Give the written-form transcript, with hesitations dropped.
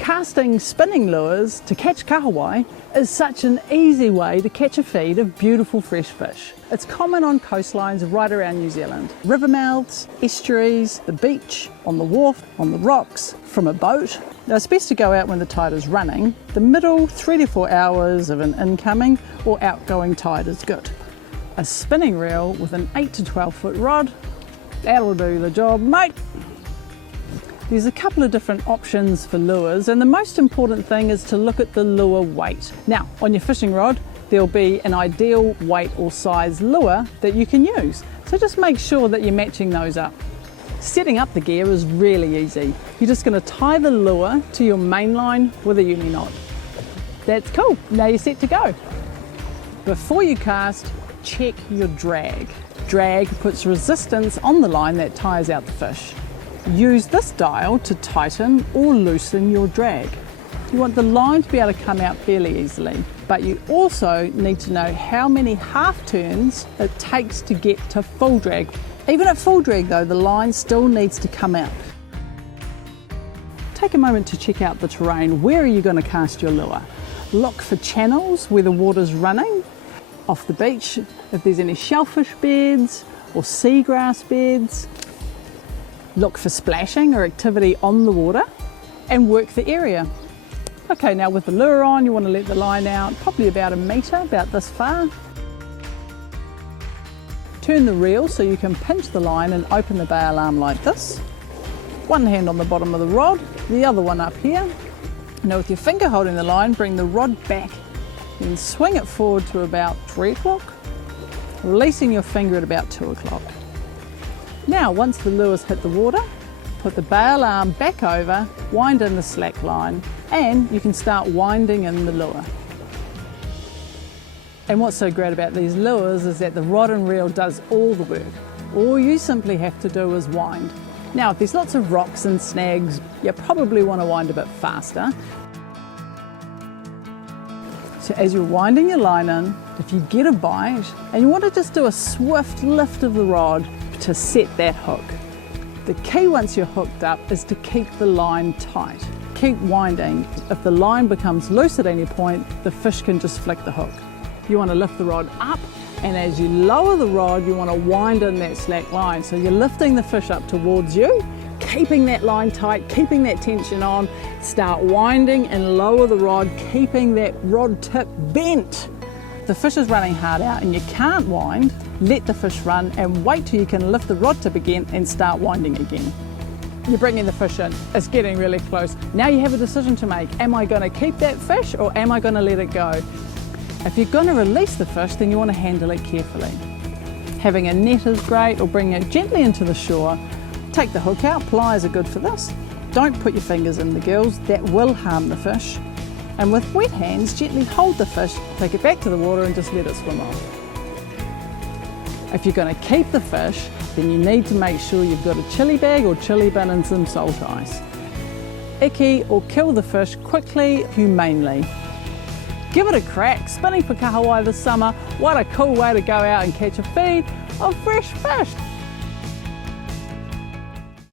Casting spinning lures to catch kahawai is such an easy way to catch a feed of beautiful fresh fish. It's common on coastlines right around New Zealand. River mouths, estuaries, the beach, on the wharf, on the rocks, from a boat. Now it's best to go out when the tide is running. The middle 3 to 4 hours of an incoming or outgoing tide is good. A spinning reel with an 8 to 12 foot rod, that'll do the job, mate. There's a couple of different options for lures, and the most important thing is to look at the lure weight. Now, on your fishing rod, there'll be an ideal weight or size lure that you can use. So just make sure that you're matching those up. Setting up the gear is really easy. You're just going to tie the lure to your main line with a uni knot. That's cool, now you're set to go. Before you cast, check your drag. Drag puts resistance on the line that tires out the fish. Use this dial to tighten or loosen your drag. You want the line to be able to come out fairly easily, but you also need to know how many half turns it takes to get to full drag. Even at full drag though, the line still needs to come out. Take a moment to check out the terrain. Where are you going to cast your lure? Look for channels where the water's running. Off the beach, if there's any shellfish beds or seagrass beds. Look for splashing or activity on the water and work the area. Okay, now with the lure on, you want to let the line out probably about a metre, about this far. Turn the reel so you can pinch the line and open the bail arm like this. One hand on the bottom of the rod, the other one up here. Now with your finger holding the line, bring the rod back and swing it forward to about 3 o'clock, releasing your finger at about 2 o'clock. Now, once the lure's hit the water, put the bail arm back over, wind in the slack line, and you can start winding in the lure. And what's so great about these lures is that the rod and reel does all the work. All you simply have to do is wind. Now, if there's lots of rocks and snags, you probably want to wind a bit faster. So as you're winding your line in, if you get a bite and you want to just do a swift lift of the rod to set that hook. The key once you're hooked up is to keep the line tight. Keep winding. If the line becomes loose at any point, the fish can just flick the hook. You want to lift the rod up, and as you lower the rod, you want to wind in that slack line. So you're lifting the fish up towards you, keeping that line tight, keeping that tension on. Start winding and lower the rod, keeping that rod tip bent. If the fish is running hard out and you can't wind, let the fish run and wait till you can lift the rod tip again and start winding again. You're bringing the fish in, it's getting really close. Now you have a decision to make. Am I going to keep that fish or am I going to let it go? If you're going to release the fish, then you want to handle it carefully. Having a net is great, or bring it gently into the shore. Take the hook out, pliers are good for this. Don't put your fingers in the gills, that will harm the fish. And with wet hands, gently hold the fish, take it back to the water and just let it swim off. If you're going to keep the fish, then you need to make sure you've got a chili bag or chili bin and some salt ice. Icky or kill the fish quickly, humanely. Give it a crack, spinning for kahawai this summer. What a cool way to go out and catch a feed of fresh fish.